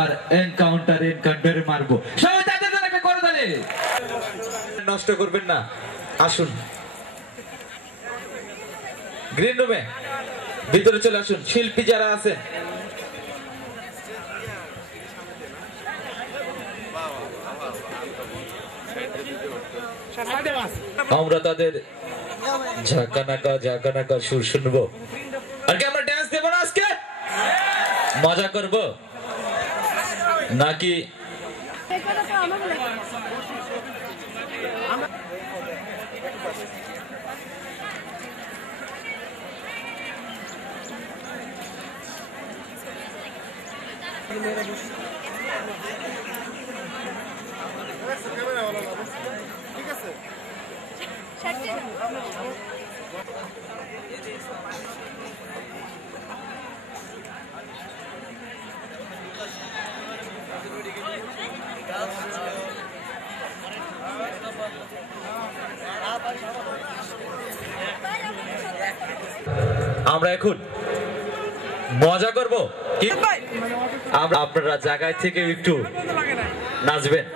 আর encounter মারবো সবাই তাদের একটা করে দেবে নষ্ট করবেন না আসুন গ্রিন রুমে ভিতরে চলে আসুন শিল্পী যারা আছেন আমরা তাদের ঝাঁকানাকা সুর শুনবো আর কি আমরা ড্যান্স দেবো না আজকে মজা করব নাকি ঠিক আছে আমরা এখন মজা করব আপনারা জায়গায় থেকে একটু নাচবেন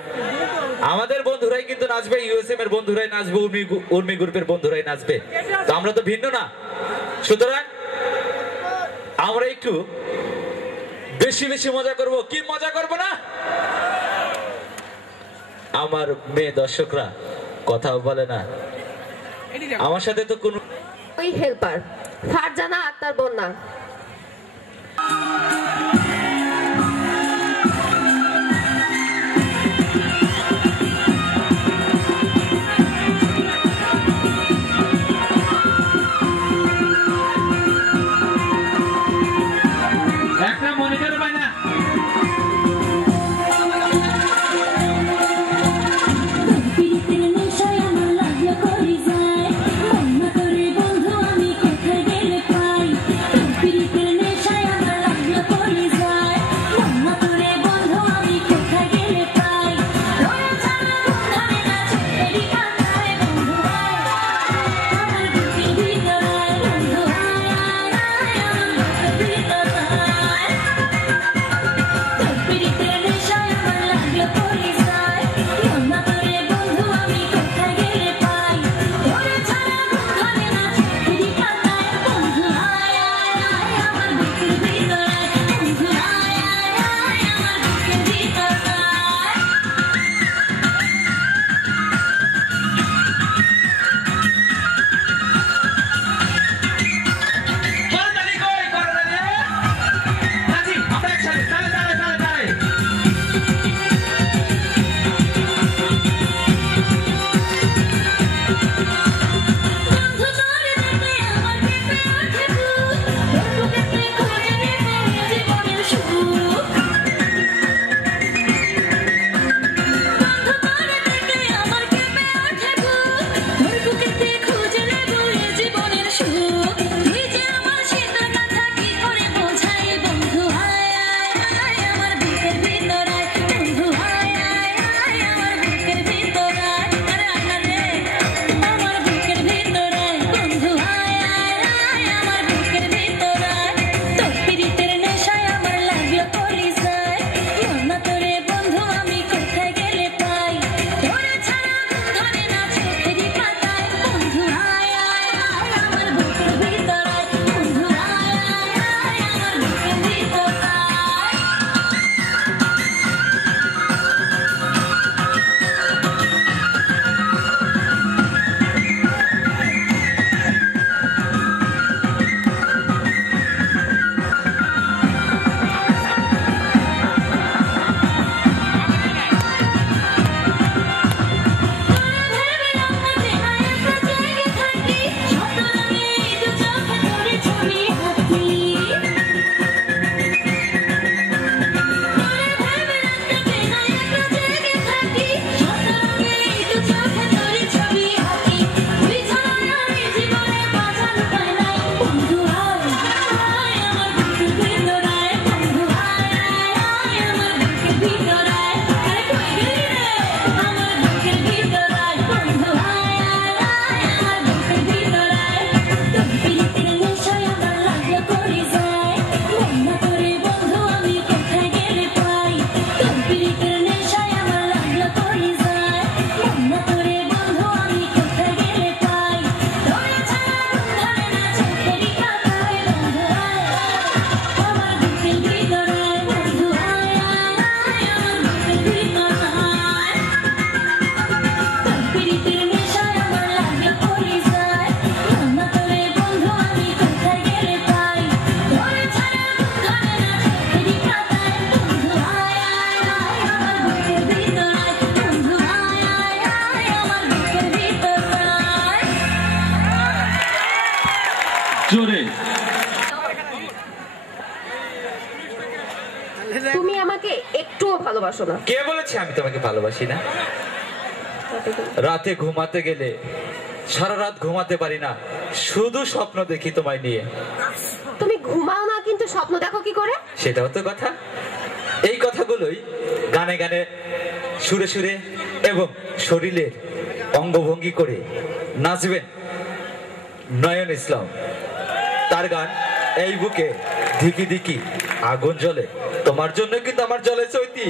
আমাদের বন্ধুরাই কিন্তু নাচবে ইউএসএম এর বন্ধুরাই নাচবে উর্মি গ্রুপের বন্ধুরাই নাচবে তো আমরা তো ভিন্ন না সুতরাং আমরা একটু বেশি বেশি মজা করব কি মজা করব না আমার মেয়ে দর্শকরা কথাও বলে না আমার সাথে তো কোন ওই হেল্পার ফারজানা আক্তার বন্যা একটা মনিটর বানা Bye. ভালোবাসো না। কে বলেছে আমি তোমাকে ভালোবাসি না? রাতে ঘুমাতে গেলে সারা রাত ঘুমাতে পারি না, শুধু স্বপ্ন দেখি তোমায় নিয়ে। তুমি ঘুমাও না কিন্তু স্বপ্ন দেখো কি করে? সেটাও তো কথা। এই কথাগুলোই গানে গানে, সুরে সুরে এবং শরীরের অঙ্গভঙ্গি করে নাচবেন নয়ন ইসলাম। তার গান এই বুকে ধিকি ধিকি আগুন জ্বলে, তোমার জন্য কিন্তু আমার জ্বলে চৈতি।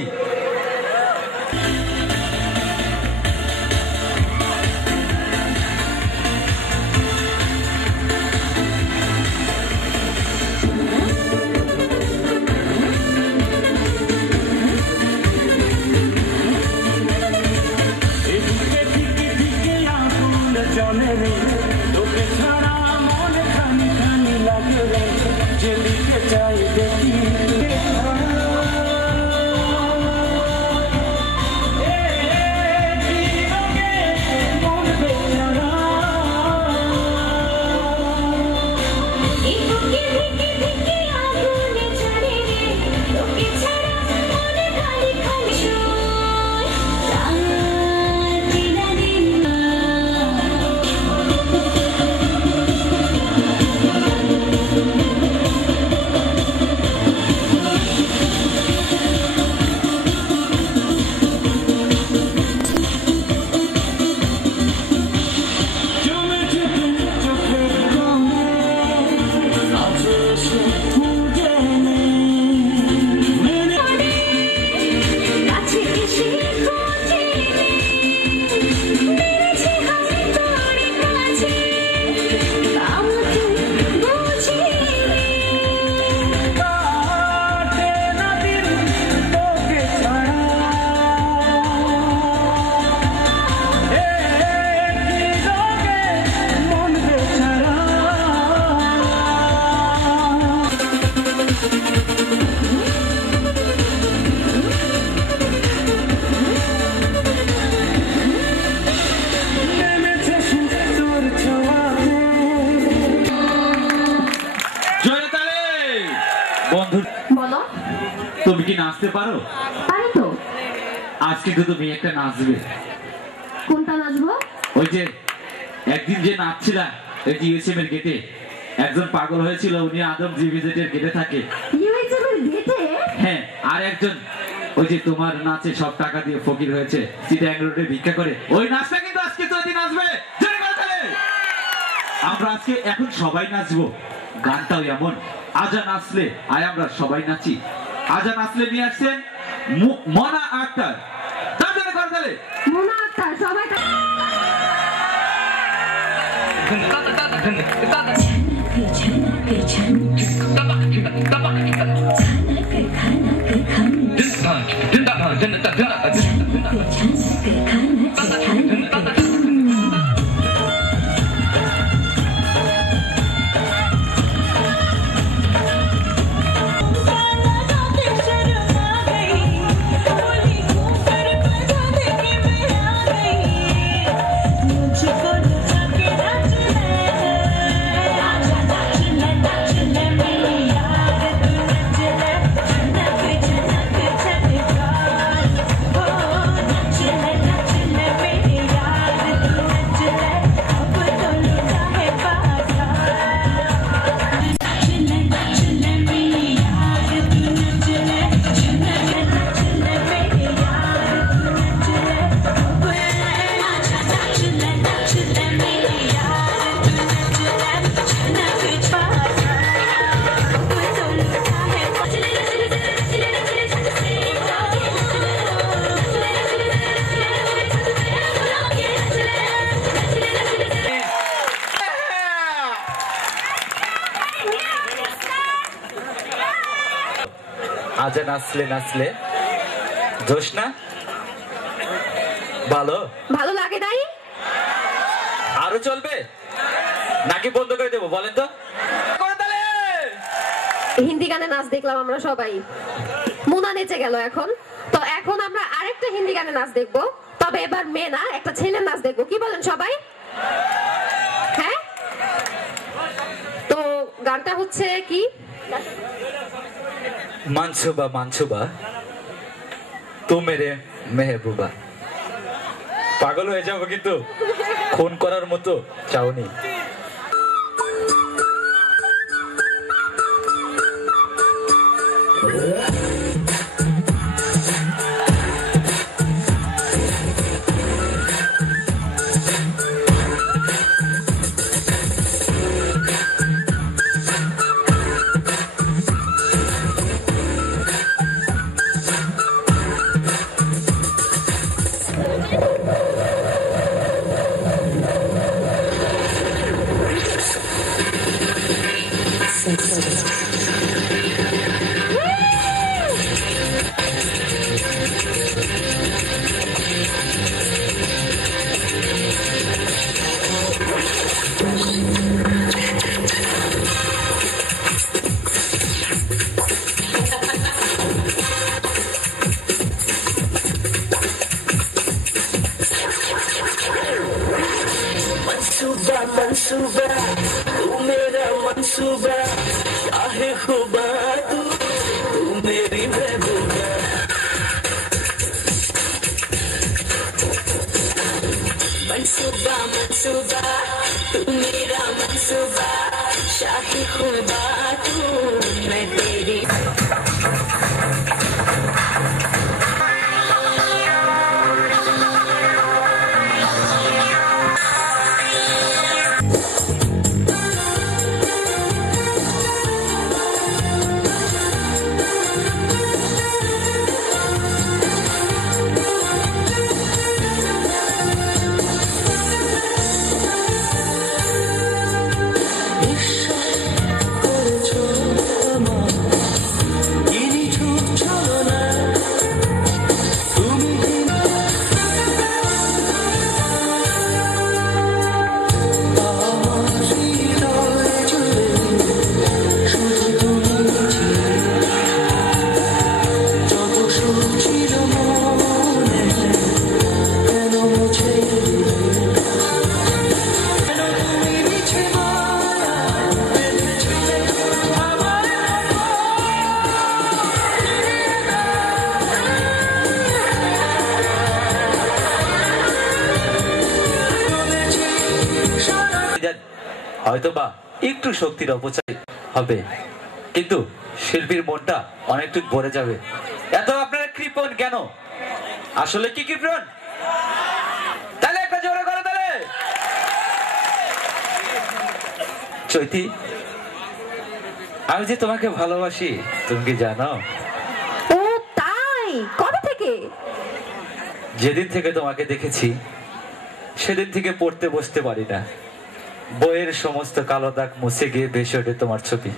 বলো। তুমি কি নাচতে পারো? পারি তো। আজ কিন্তু তুমি একটা নাচবে। কোনটা নাচবো? ওই যে একদিন যে নাচছিলা ওই যে ইউএসএম এর গেটে, একজন পাগল হয়েছিল, উনি আদম জিভিজেট এর গেটে থাকে। ইউএসএম এর গেটে? হ্যাঁ, আর একজন ওই যে তোমার নাচে সব টাকা দিয়ে ফকির হয়েছে, চিটাং রোডে ভিক্ষা করে, ওই নাচটা কিন্তু আজকে চৈতি নাচবে। আমরা আজকে এখন সবাই নাচবো। গানটাও এমন, আজা নাচলে আয় আমরা সবাই নাচি। আজা নাচলে নিয়ে আসছেন মনা আক্তার। তাড়াতাড়ি করতালে মোনা আক্তার সবাই আজা নাচলে নাচলে জোশ না? ভালো ভালো লাগে নাই? আরো চলবে নাকি বন্ধ করে দেবো বলেন তো? হিন্দি গানে নাচ দেখলাম আমরা সবাই, মুনা নেচে গেল। এখন তো এখন আমরা আরেকটা হিন্দি গানে নাচ দেখবো, তবে এবার মেয়ে না, একটা ছেলের নাচ দেখবো। কি বলেন সবাই? হ্যাঁ, তো গানটা হচ্ছে কি? মানসুবা মানসুবা তুম মেরে মেহবুবা। পাগল হয়ে যাবো কিন্তু খুন করার মতো চাওনি। मंसूबा तू मेरा मंसूबा चाहे खुदा तू मेरी महबूबा मंसूबा मंसूबा तू मेरा मंसूबा चाहे खुदा तू मैं तेरी হয়তোবা একটু শক্তির অপচয় হবে কিন্তু শিল্পীর মনটা অনেকটুক ভরে যাবে। এত আপনারা কৃপণ কেন? আসলে কি কৃপণ? তাহলে একটা জোরে করে তাহলে। চৈতি, আমি যে তোমাকে ভালোবাসি তুমি কি জানো? ও তাই? কবে থেকে? যেদিন থেকে তোমাকে দেখেছি সেদিন থেকে পড়তে বসতে পারি না। বইয়ের সমস্ত কালো দাগ মুছে গিয়ে ভেসে ওঠে তোমার ছবি।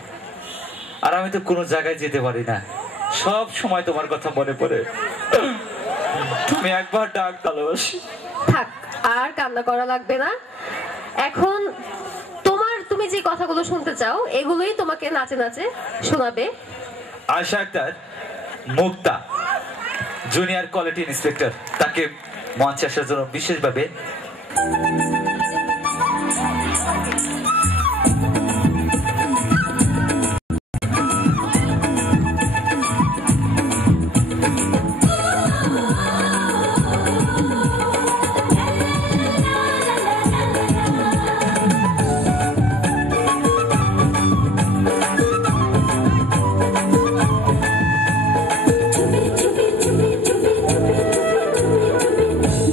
আর আমি তো কোনো জায়গায় যেতে পারি না, সব সময় তোমার কথা মনে পড়ে। তুমি একবার ডাক ভালোবাসি। থাক, আর কান্না করা লাগবে না। এখন তুমি যে কথাগুলো শুনতে চাও এগুলোই তোমাকে নাচে নাচে শোনাবে আয়শা আক্তার মুক্তা, জুনিয়র কোয়ালিটি ইন্সপেক্টর। তাকে মঞ্চে আসার জন্য বিশেষভাবে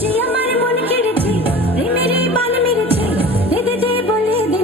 যে আমার মন কেড়েছে রে মেরে বান মেরেছে দে দে দে বলে দে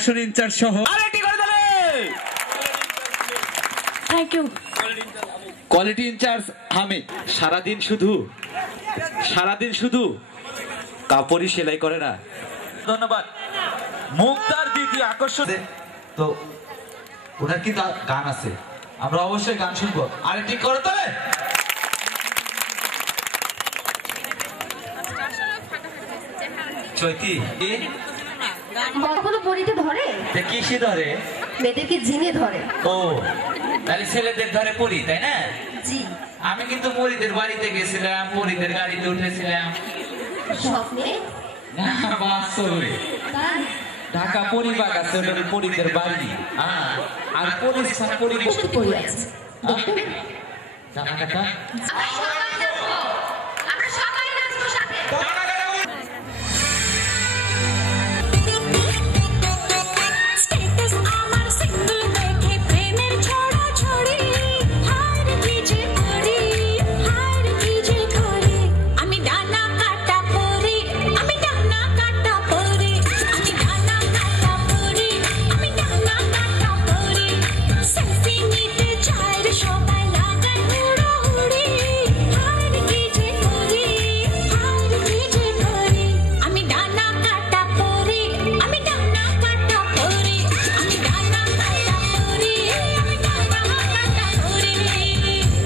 আসন ইনচার্জ সহ আরেকটি করে দিলে thank you. Quality incharge Hamid সারাদিন শুধু কাপড়ই সেলাই করে না। ধন্যবাদ। মুক্তার দ্বিতীয় আকর্ষণ তো ওনার কি গান আছে, আমরা অবশ্যই গান শুনবো। আরে ঠিক করো তবে চৈতি কখনো পরিতে ধরে, কিসে ধরে? মেয়েদেরকে জিনে ধরে। ও তাহলে ছেলেদের ধরে পড়ি, তাই না? জি। আমি কিন্তু পরিদের বাড়িতে গেছিলাম, পরিদের গাড়িতে উঠেছিলাম। স্বপ্নে না, বাস্তবে ঢাকা পরিবার আছে, ওটা পরিদের বাড়ি। আর পরিবার পরি আছে। জানাটা আমরা সবাই নাচবো সাথে। স্ট্যাটাস আমার সিঙ্গেল দেখে প্রেমের ছড়া ছড়ি, হার কি যে করি, হার কি যে করি। আমি ডানা কাটা পরি, আমি ডানা কাটা পরি, আমি ডানা কাটা পরি, আমি ডানা কাটা পরি। সেলফি নিতে চাই রে সবাই লাগায় হুড়োহুড়ি, হার কি যে করি, হার কি যে করি। আমি ডানা কাটা পরি, আমি ডানা কাটা পরি, আমি ডানা কাটা পরি, আমি ডানা কাটা পরি।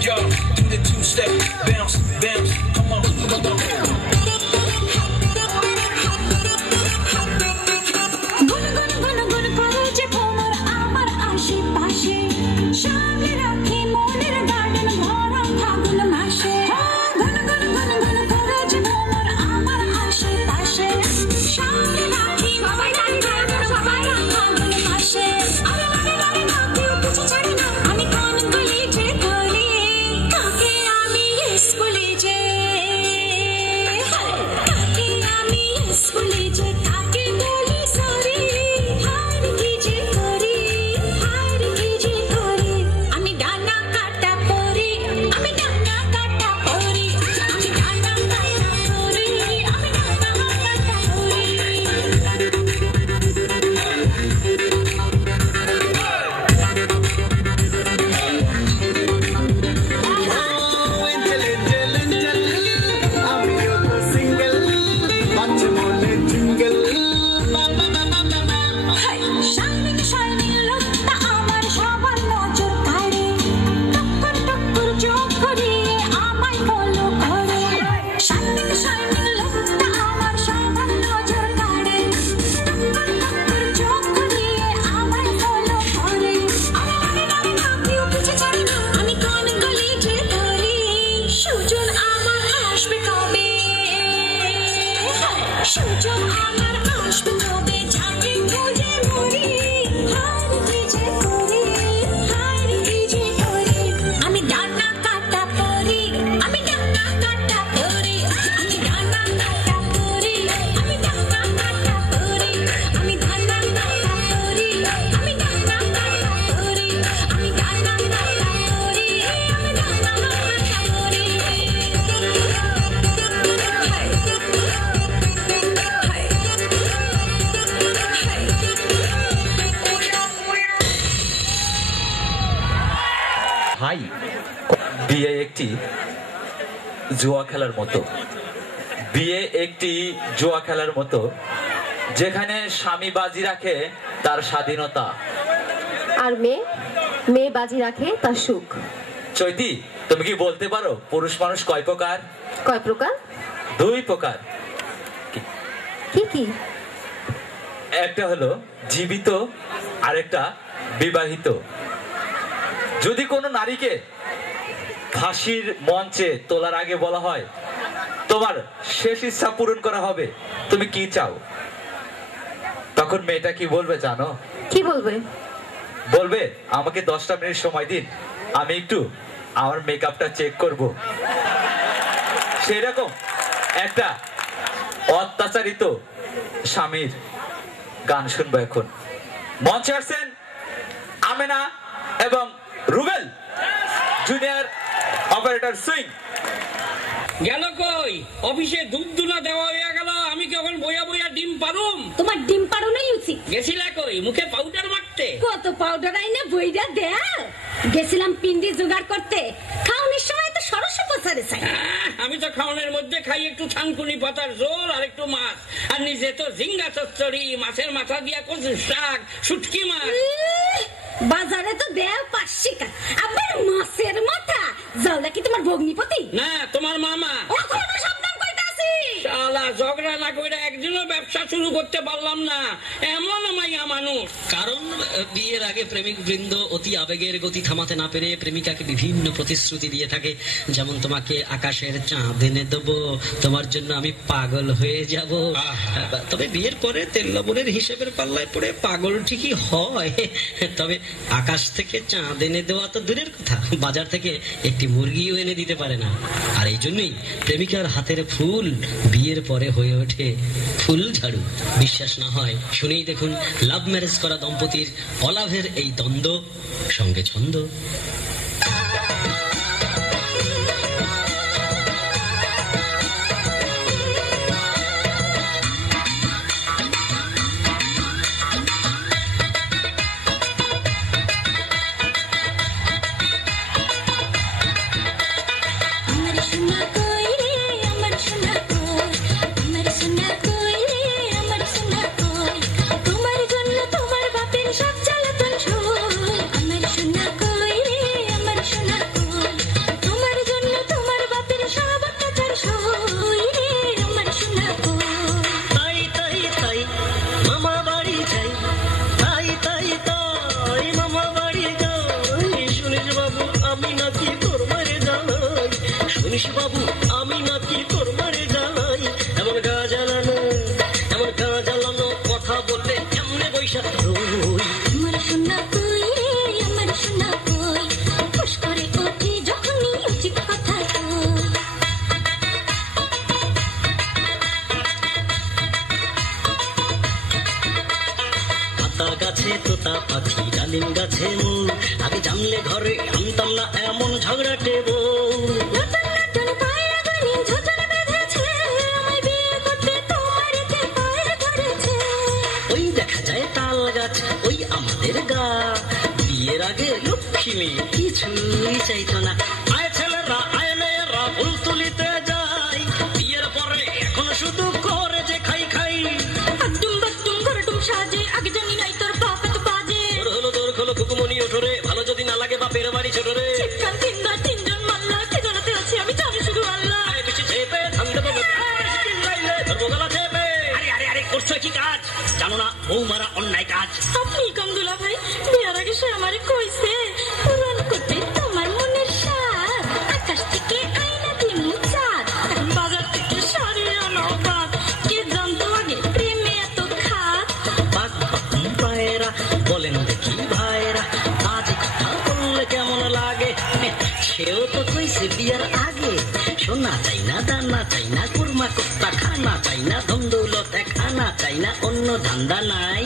Yo, do the two-step, bounce, bounce, come on, come on. গুনগুন করে যে ভ্রমর আমার আশেপাশে, সামনে রাখি মনের গার্ডেন ভরা ফাগুন মাসে। গুনগুন করে যে ভ্রমর আমার আশেপাশে, সামনে রাখি মনের গার্ডেন ভরা ফাগুন মাসে। আরে আরে আরে না কেউ পিছু ছাড়ে না, আমি কানগুলি যে ধরি, কাকে আমি স্কুলে যে, কাকে আমি স্কুলে যে, কাকে বলি সরি, হার কি যে করি, হার কি যে করি। আমি ডানা কাটা পরি, আমি ডানা কাটা পরি, আমি ডানা কাটা পরি, আমি ডানা কাটা পরি। Shining, shining লোকটা আমার সবার নজর কাড়ে, টক্কর টক্কর চোখ করিয়ে আমায় ফলো করে। Shining, shining লোকটা আমার সবার নজর কাড়ে, টক্কর টক্কর চোখ করিয়ে আমায় ফলো করে। আরে আরে আরে না কেউ পিছু ছাড়ে না, আমি কোন গলিতে ধরি, সুজন আমার আসবে কবে, সুজন আমার আসবে কবে, যাকে খুঁজে মরি, হার কি যে করি, হার কি যে করি। আমি ডানা কাটা পরি, আমি ডানা কাটা পরি, আমি ডানা কাটা পরি, আমি ডানা কাটা পরি, আমি ডানা কাটা পরি, আমি ডানা কাটা পরি, আমি ডানা কাটা পরি, আমি ডানা ভাই, বিয়ে একটি জুয়া খেলার মতো, বিয়ে একটি জুয়া খেলার মতো, যেখানে স্বামী বাজি রাখে তার স্বাধীনতা, আর মেয়ে বাজি রাখে তার সুখ। চৈতি, তুমি কি বলতে পারো পুরুষ মানুষ কয় প্রকার? কয় প্রকার? 2 প্রকার। কি কি? একটা হলো জীবিত, আরেকটা বিবাহিত। যদি কোনো নারীকে ফাঁসির মঞ্চে তোলার আগে বলা হয় তোমার শেষ ইচ্ছা পূরণ করা হবে, তুমি কি চাও, তখন মেয়েটা কি বলবে জানো? কি বলবে? বলবে আমাকে 10টা মিনিট সময় দিন, আমি একটু আমার মেকআপটা চেক করব। সেরকম একটা অত্যাচারিত স্বামীর গান শুনবো এখন। মঞ্চে আসছেন আমেনা এবং রুবেল, জুনিয়র অপারেটর সুইং। গেল কই? অফিসে দুধ দুনা দেওয়া হয়ে গেল, আমি কি এখন বইয়া বইয়া ডিম পারুম? তোমার ডিম পাড়ানোই উচিত। গেছিলা কই মুখে পাউডার মারতে? কত পাউডার আইনে বইরা দেও। গেছিলাম পিন্ডি জোগাড় করতে, খাওয়ানোর সময় তো সরস্ব প্রচারে চাই। আমি তো খাওয়ানোর মধ্যে খাই একটু থানকুনি পাতার ঝোল আর একটু মাছ, আর নিজে তো ঝিঙ্গা চচ্চড়ি, মাছের মাথা দিয়া কচু শাক, শুটকি মাছ। বাজারে তো দেও 5 টাকা, আবার মাছের মাথা। যাওলা কি তোমার ভগ্নিপতি? না, তোমার মামা। ওখানে সাবধান কইতাছি। শালা ঝগড়া না কইরা একদিনও ব্যবসা শুরু করতে পারলাম না, এমন মাইয়া মানুষ। কারণ বিয়ের আগে প্রেমিক বৃন্দ অতি আবেগের গতি থামাতে না পেরে প্রেমিকাকে বিভিন্ন প্রতিশ্রুতি দিয়ে থাকে, যেমন তোমাকে আকাশের চাঁদ এনে দেবো, তোমার জন্য আমি পাগল হয়ে যাব। তবে বিয়ের পরে তেল লবণের হিসেবের পাল্লায় পড়ে পাগল ঠিকই হয়, তবে আকাশ থেকে চাঁদ এনে দেওয়া তো দূরের কথা, বাজার থেকে একটি মুরগিও এনে দিতে পারে না। আর এই জন্যই প্রেমিকার হাতের ফুল বিয়ের পরে হয়ে ওঠে ফুল ঝাড়ু। বিশ্বাস না হয় শুনেই দেখুন লাভ ম্যারেজ করা দম্পতির অলাভের এই দ্বন্দ্ব সঙ্গে ছন্দ। আমার সোনা কই রে আমার সোনা কই, আমার সোনা কই রে আমার সোনা কই, তোমার জন্য তোমার বাপের সব জ্বালাতন সই। আমার সোনা কই রে আমার সোনা কই, তোমার জন্য তোমার বাপের সব অত্যাচার সই রে আমার সোনা কই। তাই তাই তাই মামা বাড়ি যাই, তাই তাই তাই মামা বাড়ি যাই। শুনিস বাবু আমি নাকি তোর মারে জ্বালাই, শুনিস বাবু আমি নাকি তোর মারে জ্বালাই। এমন গা জ্বালানো, এমন গা জ্বালানো কথা বললে এমনে বৈশা রই। আমার সোনা কই রে আমার সোনা কই, খুশ করে ওঠে যখনই উচিত কথা কই। পাতা গাছে তোতা পাখি, ডালিম গাছে মূল, আগে জানলে ঘরে আনতাম না এমন ঝগড়াটে বউ। নতুন নতুন পায়রা গনি ঝোঁঝর বেঁধেছে, আমায় বিয়ে করতে তোমার কে পায়ে ধরেছে। ওই দেখা যায় তাল গাছ, ওই আমাদের গা। বিয়ের আগে লক্ষ্মী মেয়ে কিছুই চাইতো না। আয় ছেলেরা আয় মেয়েরা ফুল তুলিতে যায়, বিয়ের পরে এখন শুধু করে যে খাই খাই। আড্ডুম বাড্ডুম ঘরটুম সাজে, আগে জানি নাই তোর বাপ এত বাজে। তোর হলো কুকুমনি ওঠরে, ভালো যদি না লাগে বাপের বাড়ি ছোট রে। চিৎকার তিনটা তিনজন মাল্লা, কে জানাতে আছি আমি জানি শুধু আল্লাহ। আয় বেশি চেপে ধান দেবো চিল্লাইলে ধরবো গলা চেপে। আরে আরে আরে করছো কি কাজ জানো না? বউ মারা অন্যায় কাজ। আপনি কামদুলা ভাই, বিয়ার আগে সে আমারে কইছে পূরণ করতে তোমার মনের স্বাদ। আকাশ থেকে আয়না দিমু চাঁদ, এখন বাজার থেকে শাড়ি আনো বাদ। কে জানতো আগে প্রেমে এত খাত। পাক পাকুম পায়রা বলেন দেখি ভাইরা, আজ কথা বললে কেমন লাগে? সেও তো কইছে বিয়ার আগে, সোনা চাই না দানা চাই না, কুরমা কুত্তা খানা চাই না, ধন্দৌলত খানা চাই না, অন্য ধান্দা নাই।